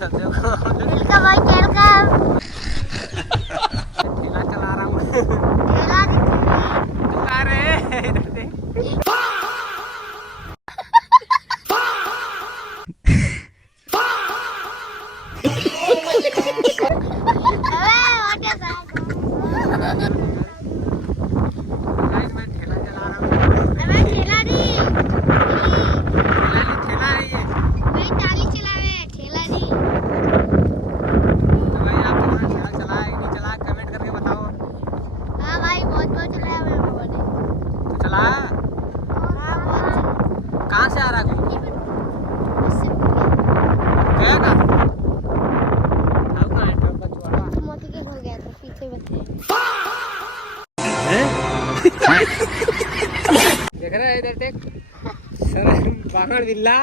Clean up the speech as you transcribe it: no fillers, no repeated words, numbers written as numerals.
सब देखो वेलकम भाई वेलकम। ठेला चला रहा हूँ। ठेला अरे इधर देख। गाइस मैं ठेला चला रहा हूँ। ठेला नहीं, ठेला है ये। तो भाई आप लोगों ने ठेला चला है कि नहीं चला कमेंट करके बताओ। तो चला कहाँ से आ रहा है? गया कहाँ? अब कहाँ है ट्रक बचवाड़ा? देख रहा है इधर देख सर बागड़ बिल्ला